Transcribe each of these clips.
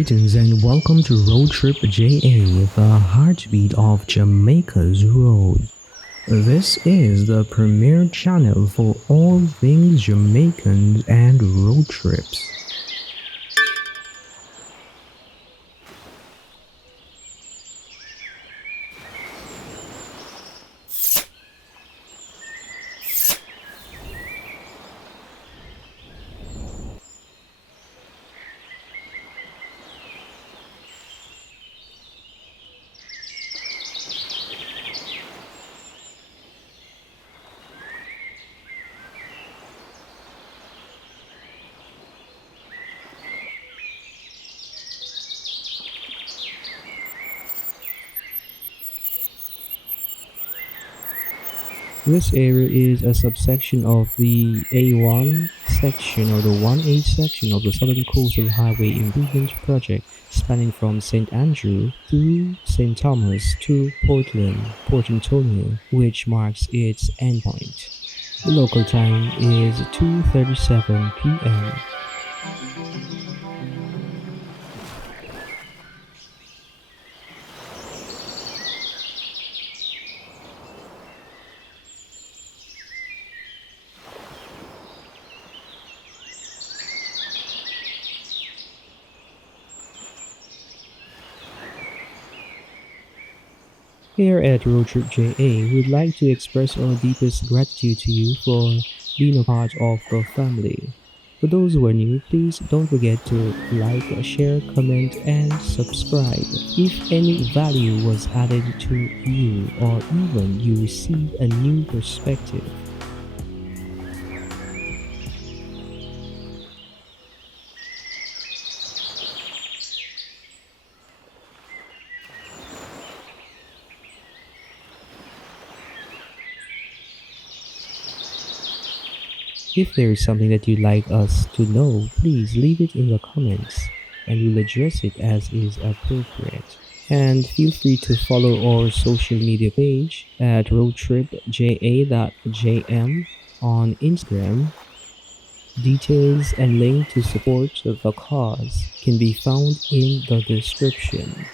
Greetings and welcome to Road Trip JA, the heartbeat of Jamaica's road. This is the premier channel for all things Jamaican and road trips. This area is a subsection of the A1 section or the 1A section of the Southern Coastal Highway Improvement Project, spanning from St. Andrew through St. Thomas to Portland, Port Antonio, which marks its endpoint. The local time is 2:37 p.m. Here at Road Trip JA, we'd like to express our deepest gratitude to you for being a part of the family. For those who are new, please don't forget to like, share, comment, and subscribe. If any value was added to you, or even you received a new perspective, if there is something that you'd like us to know, please leave it in the comments and we'll address it as is appropriate. And feel free to follow our social media page at roadtripja.jm on Instagram. Details and link to support the cause can be found in the description.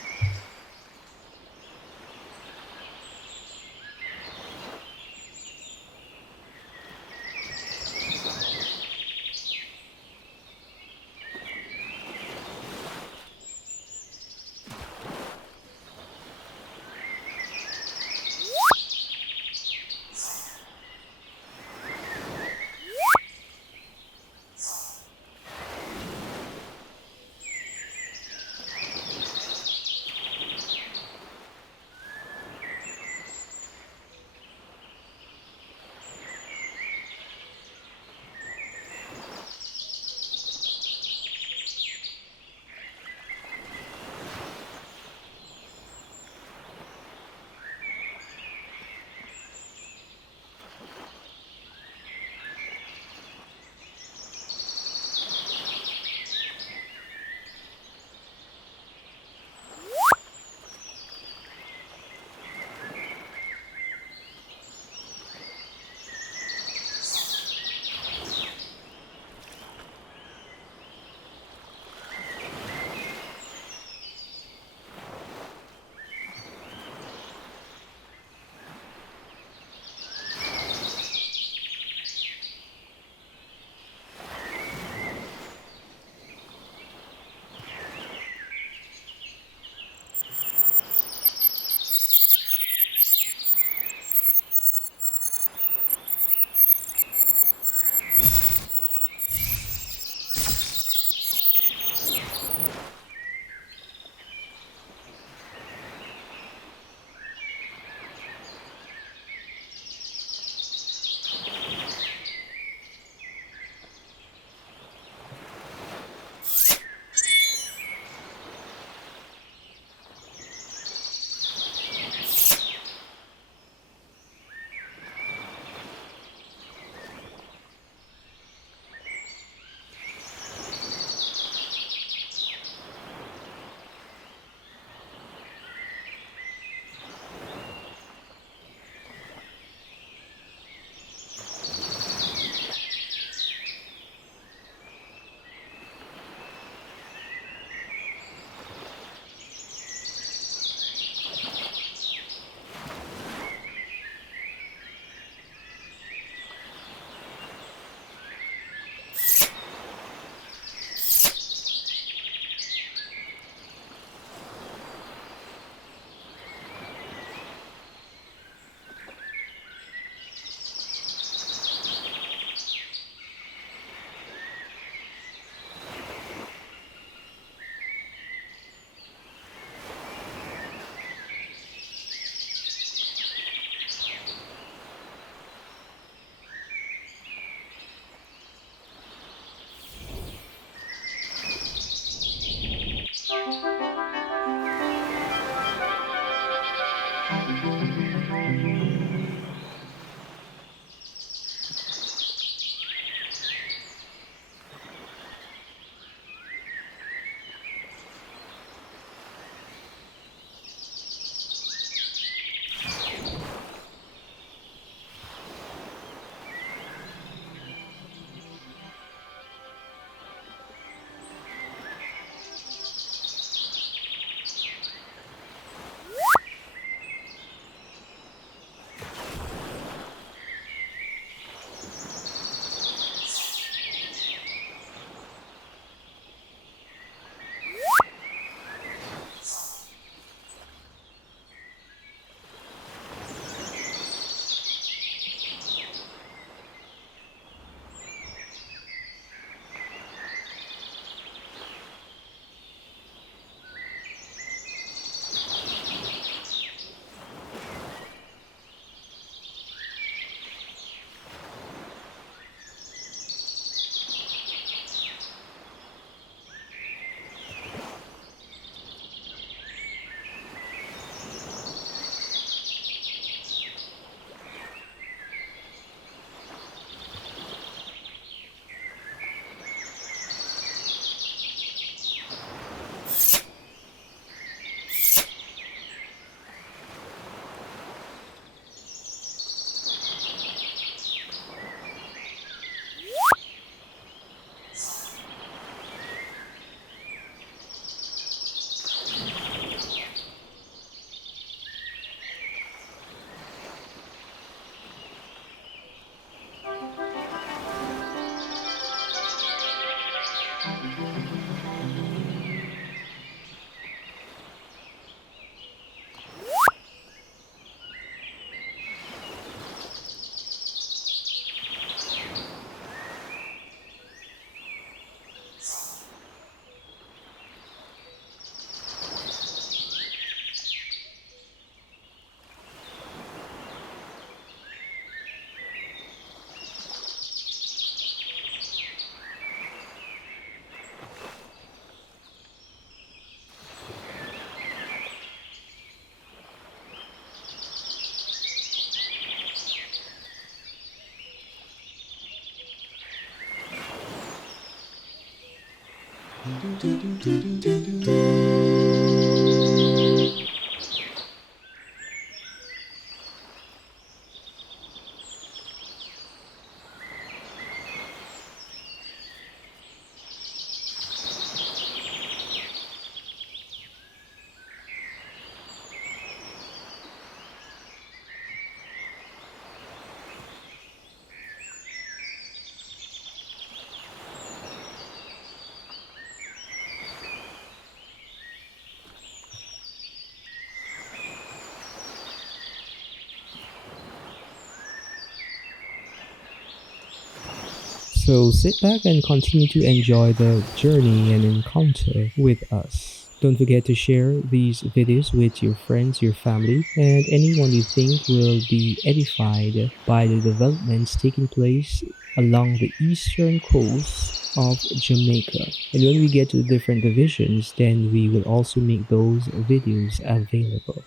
So sit back and continue to enjoy the journey and encounter with us. Don't forget to share these videos with your friends, your family, and anyone you think will be edified by the developments taking place along the eastern coast of Jamaica. And when we get to the different divisions, then we will also make those videos available.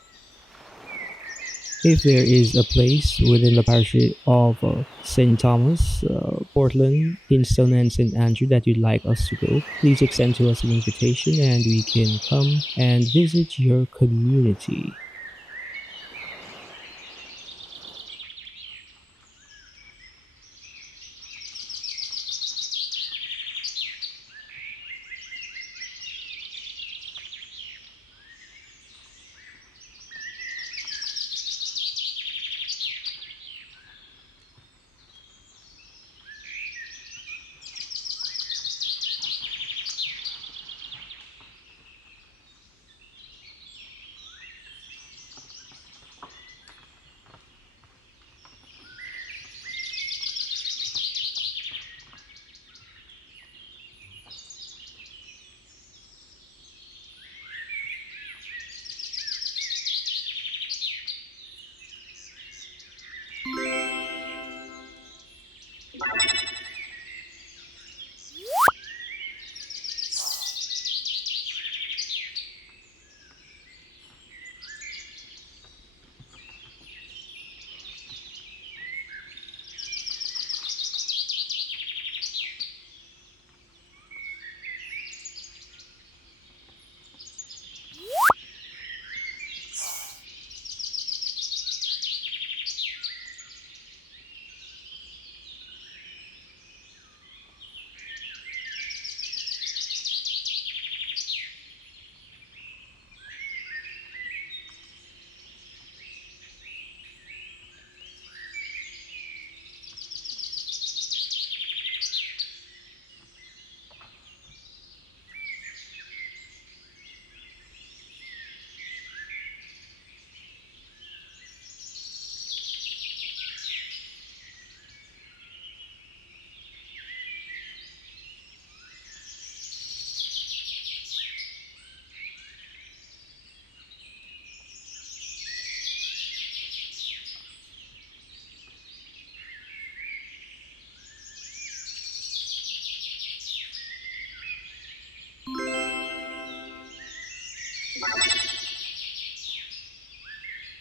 If there is a place within the parish of St. Thomas, Portland, Kingston, and St. Andrew that you'd like us to go, please extend to us an invitation and we can come and visit your community.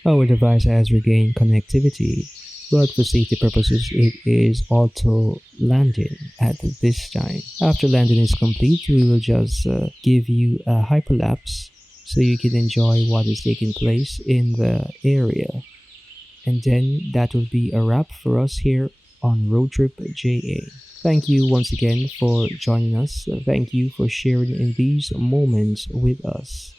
Our device has regained connectivity, but for safety purposes, it is auto landing at this time. After landing is complete, we will just give you a hyperlapse so you can enjoy what is taking place in the area. And then that will be a wrap for us here on Road Trip JA. Thank you once again for joining us. Thank you for sharing in these moments with us.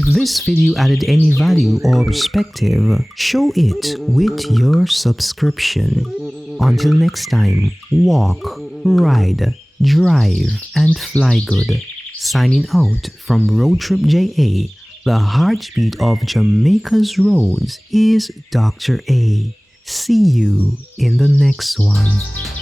If this video added any value or perspective, show it with your subscription. Until next time, walk, ride, drive, and fly good. Signing out from Road Trip JA, the heartbeat of Jamaica's roads is Dr. A. See you in the next one.